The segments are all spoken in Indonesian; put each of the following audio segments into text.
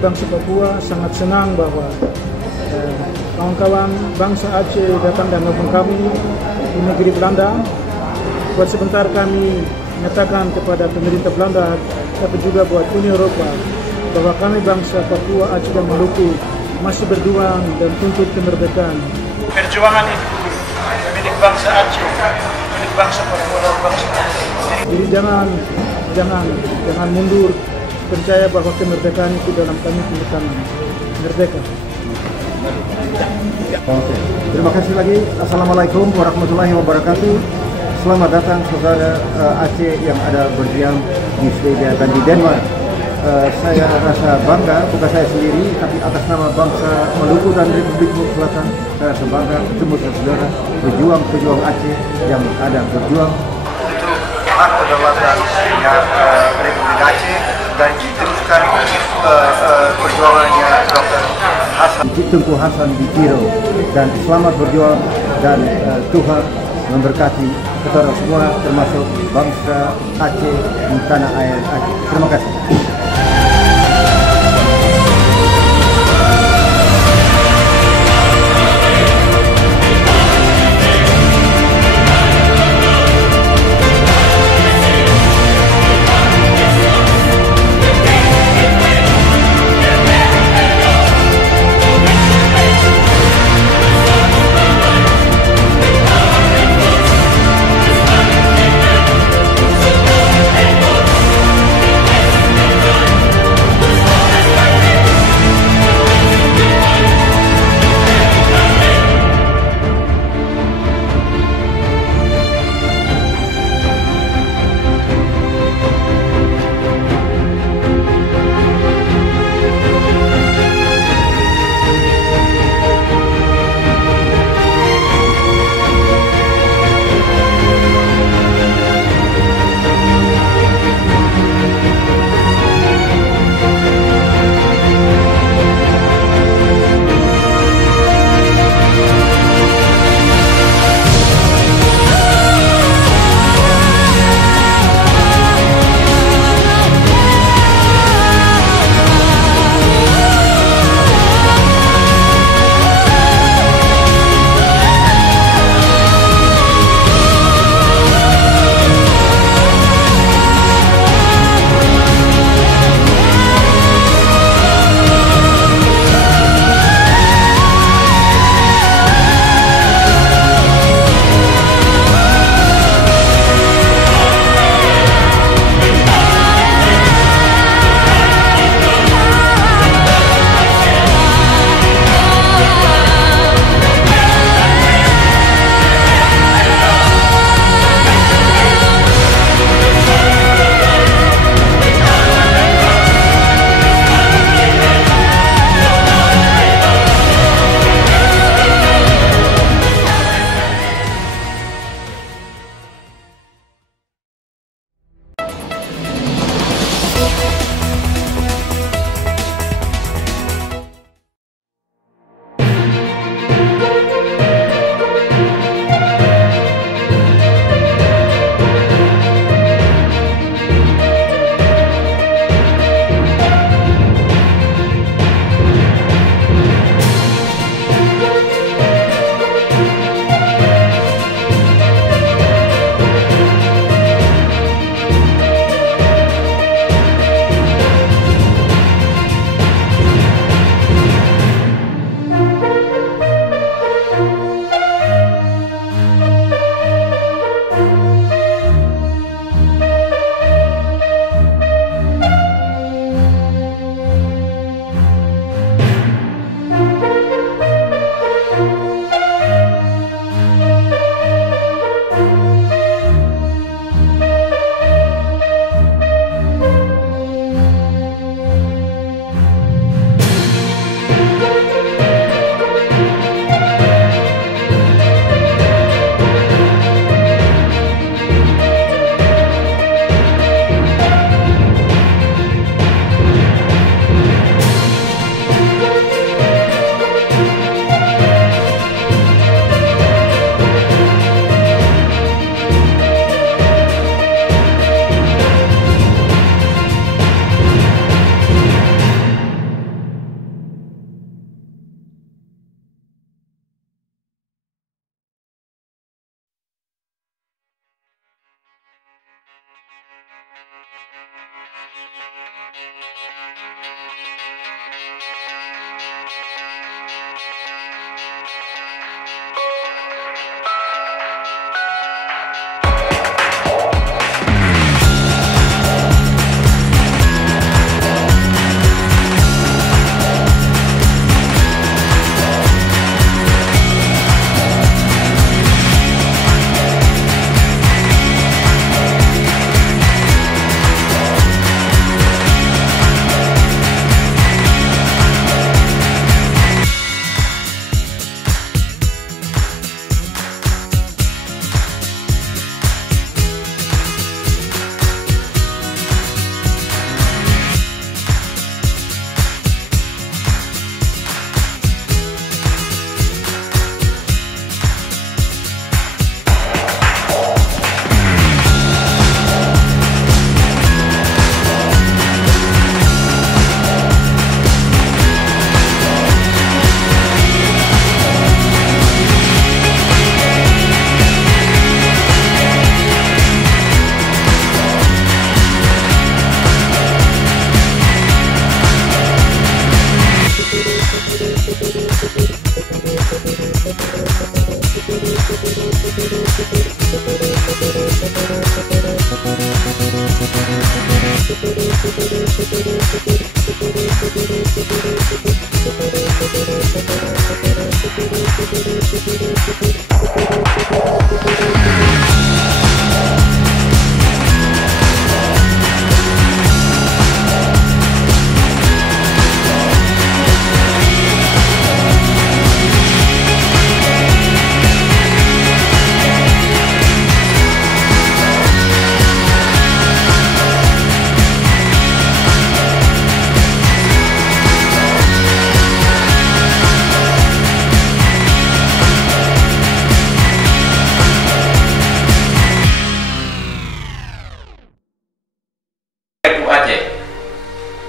bangsa Papua sangat senang bahwa kawan-kawan bangsa Aceh datang dan mendukung kami di negeri Belanda. Buat sebentar kami menyatakan kepada pemerintah Belanda, tapi juga buat Uni Eropa, bahwa kami bangsa Papua, Aceh dan Maluku masih berjuang dan tuntut kemerdekaan. Perjuangan itu milik bangsa Aceh, milik bangsa Papua dan bangsa Maluku. Jadi jangan mundur, percaya bahwa kemerdekaan itu dalam kami kemerdekaan merdeka. Oke. Terima kasih lagi. Assalamualaikum warahmatullahi wabarakatuh. Selamat datang saudara Aceh yang ada berdiam di Swedia dan di Denmark. Saya rasa bangga, bukan saya sendiri, tapi atas nama bangsa Maluku dan Republik Maluku Selatan, saya rasa bangga ketemu saudara pejuang Aceh yang ada berjuang untuk hak kedaulatan Republik Aceh dan diteruskan perjuangannya Dr. Hasan Tunku Hasan di Tiro. Dan selamat berjuang dan Tuhan memberkati kita semua termasuk bangsa Aceh di tanah air Aceh. Terima kasih.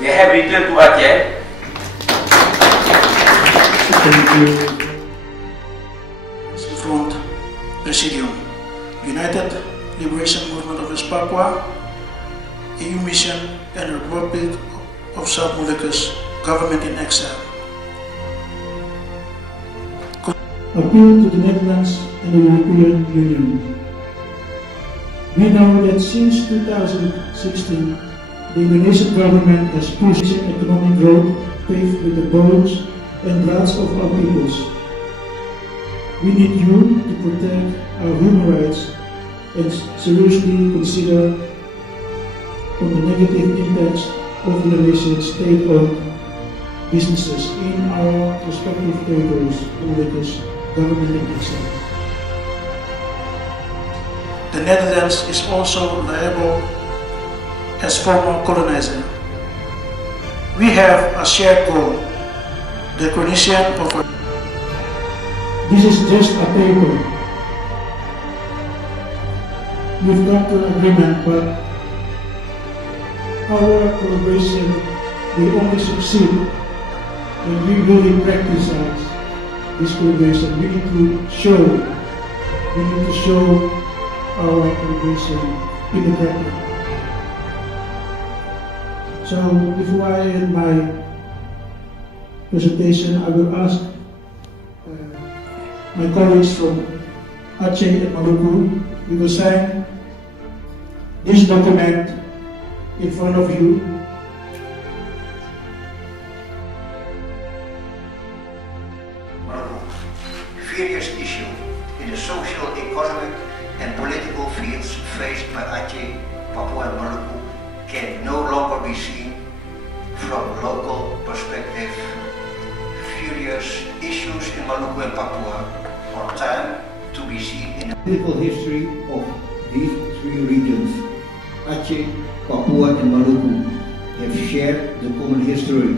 They have returned to Aceh. Thank you. Front Presidium, United Liberation Movement of West Papua, EU Mission, and Republic of South Moluccas, Government in Exile. Appeal to the Netherlands and the European Union. We know that since 2016, the Indonesian government has pushed economic growth paved with the bones and bloods of our peoples. We need you to protect our human rights and seriously consider on the negative impacts of Indonesian state-owned businesses in our respective territories, Moluccas, government in exile. The Netherlands is also liable as former colonizer. We have a shared goal, the recognition of our... This is just a paper. We've come to an agreement, but our collaboration will only succeed when we really practice this collaboration. We need to show our collaboration in the practice. So before I end my presentation, I will ask my colleagues from Aceh and Maluku. We will sign this document in front of you. Maluku, various issues in the social, economic and political fields faced by Aceh, Papua and Maluku can no longer be seen from local perspective. Various issues in Maluku and Papua are time to be seen in the political history of these three regions. Aceh, Papua and Maluku have shared the common history